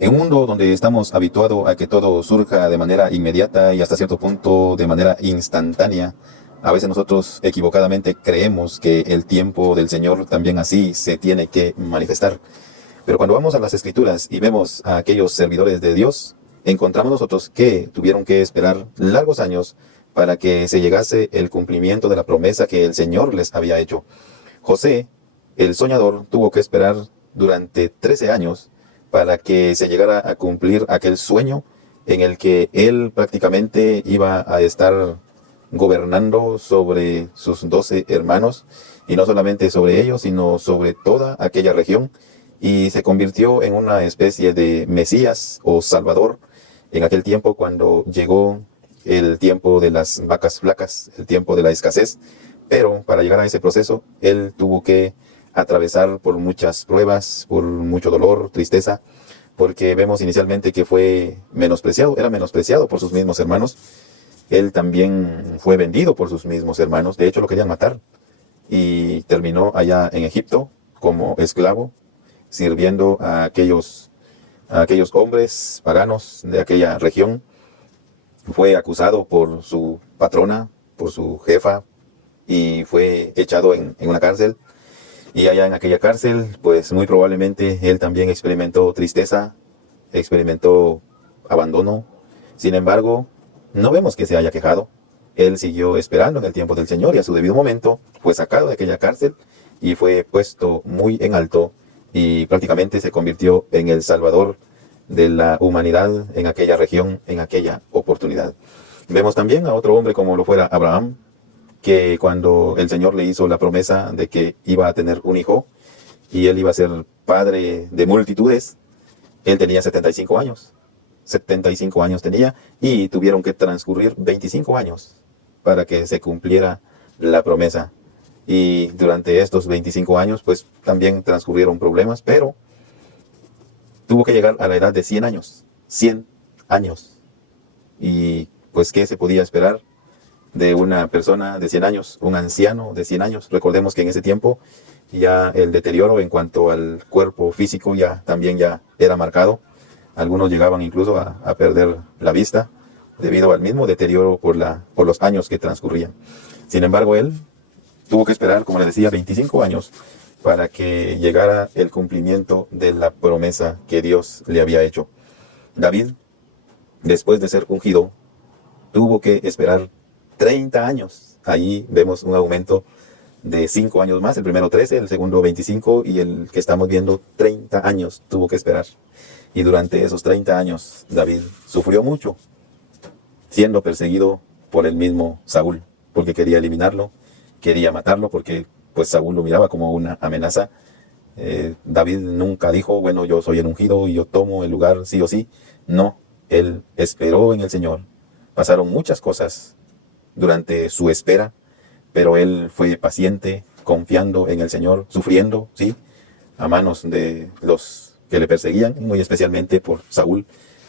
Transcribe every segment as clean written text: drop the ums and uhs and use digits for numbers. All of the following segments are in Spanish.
En un mundo donde estamos habituados a que todo surja de manera inmediata y hasta cierto punto de manera instantánea, a veces nosotros equivocadamente creemos que el tiempo del Señor también así se tiene que manifestar. Pero cuando vamos a las Escrituras y vemos a aquellos servidores de Dios, encontramos nosotros que tuvieron que esperar largos años para que se llegase el cumplimiento de la promesa que el Señor les había hecho. José, el soñador, tuvo que esperar durante 13 años para que se llegara a cumplir aquel sueño en el que él prácticamente iba a estar gobernando sobre sus 12 hermanos, y no solamente sobre ellos, sino sobre toda aquella región, y se convirtió en una especie de Mesías o Salvador en aquel tiempo cuando llegó el tiempo de las vacas flacas, el tiempo de la escasez. Pero para llegar a ese proceso, él tuvo que atravesar por muchas pruebas, por mucho dolor, tristeza, porque vemos inicialmente que fue menospreciado, era menospreciado por sus mismos hermanos. Él también fue vendido por sus mismos hermanos, de hecho lo querían matar, y terminó allá en Egipto como esclavo, sirviendo a aquellos hombres paganos de aquella región. Fue acusado por su patrona, por su jefa, y fue echado en una cárcel. Y allá en aquella cárcel, pues muy probablemente él también experimentó tristeza, experimentó abandono. Sin embargo, no vemos que se haya quejado. Él siguió esperando en el tiempo del Señor, y a su debido momento fue sacado de aquella cárcel y fue puesto muy en alto, y prácticamente se convirtió en el Salvador de la humanidad en aquella región, en aquella oportunidad. Vemos también a otro hombre como lo fuera Abraham, que cuando el Señor le hizo la promesa de que iba a tener un hijo y él iba a ser padre de multitudes, él tenía 75 años. 75 años tenía, y tuvieron que transcurrir 25 años para que se cumpliera la promesa. Y durante estos 25 años, pues también transcurrieron problemas, pero tuvo que llegar a la edad de 100 años. 100 años. Y pues, ¿qué se podía esperar de una persona de 100 años, un anciano de 100 años? Recordemos que en ese tiempo ya el deterioro en cuanto al cuerpo físico también ya era marcado. Algunos llegaban incluso a perder la vista debido al mismo deterioro por los años que transcurrían. Sin embargo, él tuvo que esperar, como les decía, 25 años para que llegara el cumplimiento de la promesa que Dios le había hecho. David, después de ser ungido, tuvo que esperar 30 años. Ahí vemos un aumento de 5 años más, el primero 13, el segundo 25, y el que estamos viendo 30 años tuvo que esperar. Y durante esos 30 años David sufrió mucho, siendo perseguido por el mismo Saúl, porque quería eliminarlo, quería matarlo, porque pues Saúl lo miraba como una amenaza. David nunca dijo, bueno, yo soy el ungido y yo tomo el lugar sí o sí. No, él esperó en el Señor. Pasaron muchas cosas durante su espera, pero él fue paciente, confiando en el Señor, sufriendo, sí, a manos de los que le perseguían, muy especialmente por Saúl,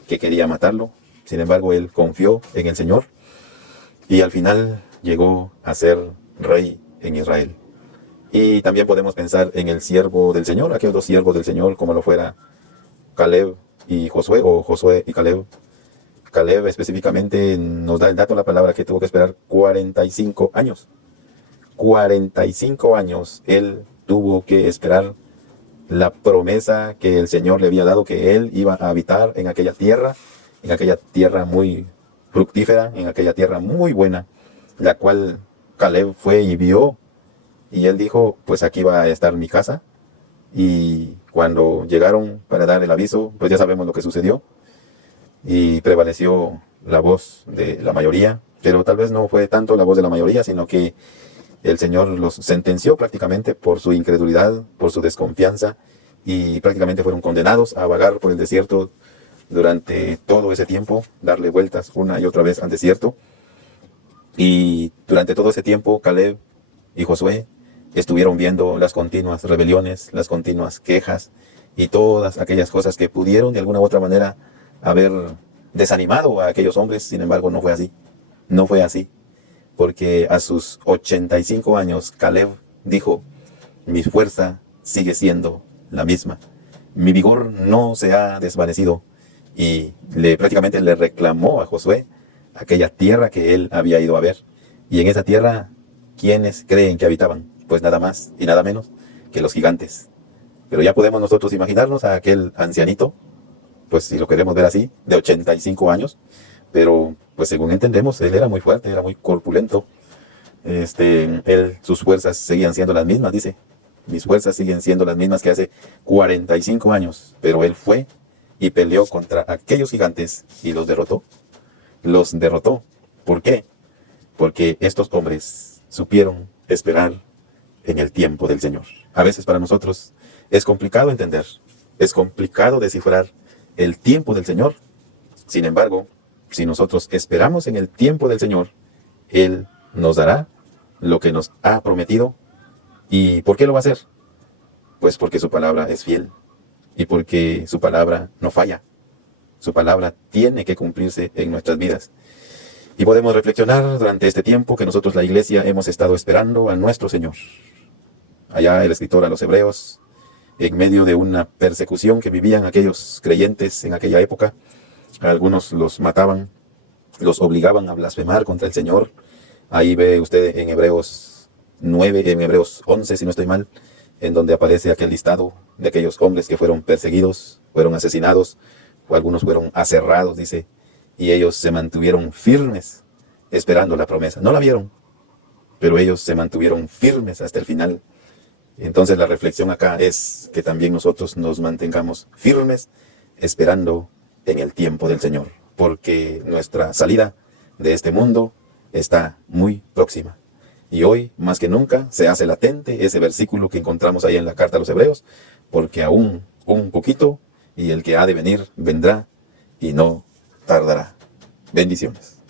que quería matarlo. Sin embargo, él confió en el Señor, y al final llegó a ser rey en Israel. Y también podemos pensar en el siervo del Señor, aquellos dos siervos del Señor, como lo fuera Caleb y Josué, o Josué y Caleb. Caleb específicamente nos da el dato, la palabra, que tuvo que esperar 45 años. 45 años él tuvo que esperar la promesa que el Señor le había dado, que él iba a habitar en aquella tierra muy fructífera, en aquella tierra muy buena, la cual Caleb fue y vio, y él dijo, pues aquí va a estar mi casa. Y cuando llegaron para dar el aviso, pues ya sabemos lo que sucedió, y prevaleció la voz de la mayoría, pero tal vez no fue tanto la voz de la mayoría, sino que el Señor los sentenció prácticamente por su incredulidad, por su desconfianza, y prácticamente fueron condenados a vagar por el desierto durante todo ese tiempo, darle vueltas una y otra vez al desierto. Y durante todo ese tiempo, Caleb y Josué estuvieron viendo las continuas rebeliones, las continuas quejas y todas aquellas cosas que pudieron de alguna u otra manera haber desanimado a aquellos hombres. Sin embargo, no fue así. No fue así. Porque a sus 85 años, Caleb dijo, mi fuerza sigue siendo la misma. mi vigor no se ha desvanecido. Y prácticamente le reclamó a Josué aquella tierra que él había ido a ver. Y en esa tierra, ¿quiénes creen que habitaban? Pues nada más y nada menos que los gigantes. Pero ya podemos nosotros imaginarnos a aquel ancianito, pues si lo queremos ver así, de 85 años, pero pues según entendemos, él era muy fuerte, era muy corpulento. Sus fuerzas seguían siendo las mismas, dice. Mis fuerzas siguen siendo las mismas que hace 45 años, pero él fue y peleó contra aquellos gigantes y los derrotó. Los derrotó. ¿Por qué? Porque estos hombres supieron esperar en el tiempo del Señor. A veces para nosotros es complicado entender, es complicado descifrar el tiempo del Señor. Sin embargo, si nosotros esperamos en el tiempo del Señor, Él nos dará lo que nos ha prometido. ¿Y por qué lo va a hacer? Pues porque su palabra es fiel y porque su palabra no falla. Su palabra tiene que cumplirse en nuestras vidas. Y podemos reflexionar durante este tiempo que nosotros, la iglesia, hemos estado esperando a nuestro Señor. Allá el escritor a los Hebreos, en medio de una persecución que vivían aquellos creyentes en aquella época, algunos los mataban, los obligaban a blasfemar contra el Señor. Ahí ve usted en Hebreos 9, en Hebreos 11, si no estoy mal, en donde aparece aquel listado de aquellos hombres que fueron perseguidos, fueron asesinados, o algunos fueron aserrados, dice, y ellos se mantuvieron firmes esperando la promesa. No la vieron, pero ellos se mantuvieron firmes hasta el final. Entonces la reflexión acá es que también nosotros nos mantengamos firmes esperando en el tiempo del Señor, porque nuestra salida de este mundo está muy próxima. Y hoy, más que nunca, se hace latente ese versículo que encontramos ahí en la carta a los Hebreos, porque aún un poquito, y el que ha de venir, vendrá, y no tardará. Bendiciones.